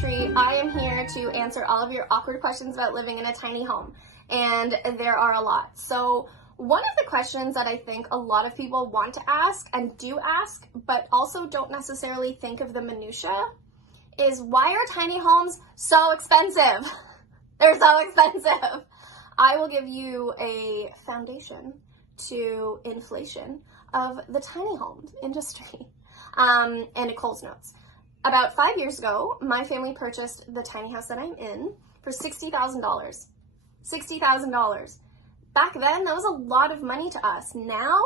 Tree. I am here to answer all of your awkward questions about living in a tiny home, and there are a lot. So one of the questions that I think a lot of people want to ask and do ask, but also don't necessarily think of the minutia, is why are tiny homes so expensive? They're so expensive. I will give you a foundation to inflation of the tiny home industry and a Coles Notes. About 5 years ago, my family purchased the tiny house that I'm in for $60,000. $60,000. Back then, that was a lot of money to us. Now,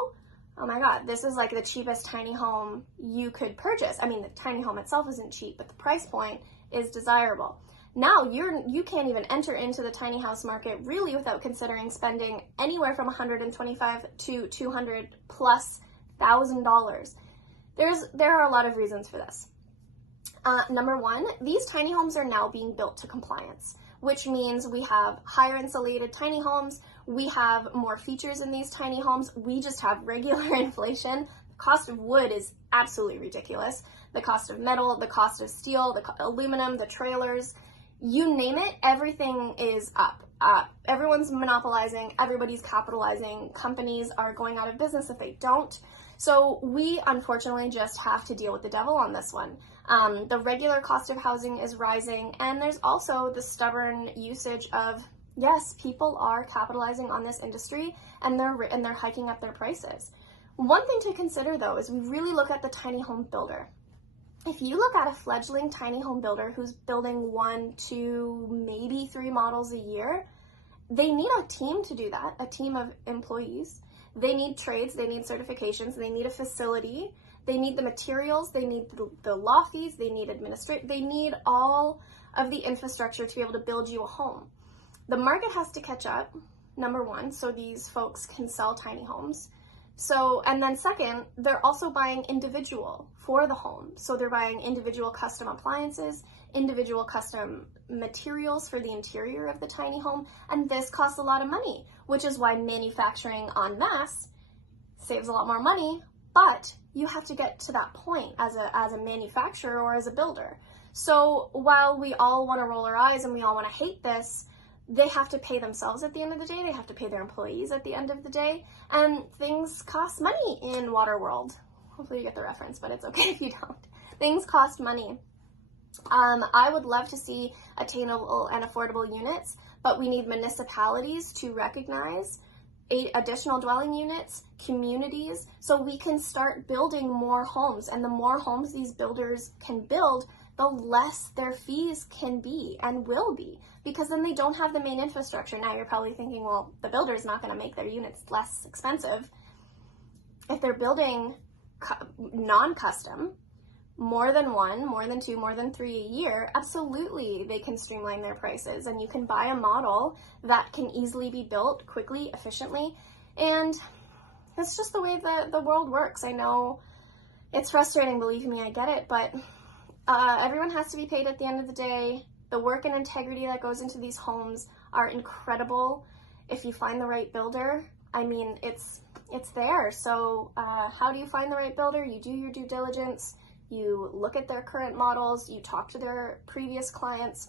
oh my God, this is like the cheapest tiny home you could purchase. I mean, the tiny home itself isn't cheap, but the price point is desirable. Now you can't even enter into the tiny house market really without considering spending anywhere from $125 to $200 plus $1,000. There are a lot of reasons for this. Number one, these tiny homes are now being built to compliance, which means we have higher insulated tiny homes. We have more features in these tiny homes. We just have regular inflation. The cost of wood is absolutely ridiculous. The cost of metal, the cost of steel, the aluminum, the trailers, you name it, everything is up. Everyone's monopolizing, everybody's capitalizing, companies are going out of business if they don't. So we unfortunately just have to deal with the devil on this one. The regular cost of housing is rising, and there's also the stubborn usage of, yes, people are capitalizing on this industry and they're hiking up their prices. One thing to consider though is we really look at the tiny home builder. If you look at a fledgling tiny home builder who's building 1, 2, maybe 3 models a year, they need a team to do that, a team of employees. They need trades, they need certifications, they need a facility, they need the materials, they need the law fees, they need they need all of the infrastructure to be able to build you a home. The market has to catch up, number one, so these folks can sell tiny homes. And then second, they're also buying individual for the home. So they're buying individual custom appliances, individual custom materials for the interior of the tiny home, and this costs a lot of money, which is why manufacturing en masse saves a lot more money, but you have to get to that point as a manufacturer or as a builder. So while we all want to roll our eyes and we all want to hate this, they have to pay themselves at the end of the day, they have to pay their employees at the end of the day, and things cost money in water world. Hopefully you get the reference, but it's okay if you don't. Things cost money. I would love to see attainable and affordable units, but we need municipalities to recognize additional dwelling units, communities, so we can start building more homes. And the more homes these builders can build, the less their fees can be and will be, because then they don't have the main infrastructure. Now you're probably thinking, well, the builder's not going to make their units less expensive. If they're building non-custom, more than 1, more than 2, more than 3 a year, absolutely they can streamline their prices, and you can buy a model that can easily be built quickly, efficiently, and it's just the way the world works. I know it's frustrating, believe me, I get it, but everyone has to be paid at the end of the day. The work and integrity that goes into these homes are incredible. If you find the right builder, I mean, it's there. So how do you find the right builder? You do your due diligence, you look at their current models, you talk to their previous clients,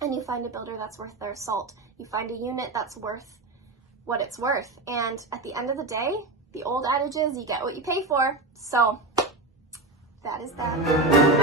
and you find a builder that's worth their salt. You find a unit that's worth what it's worth. And at the end of the day, the old adage is you get what you pay for. So that is that.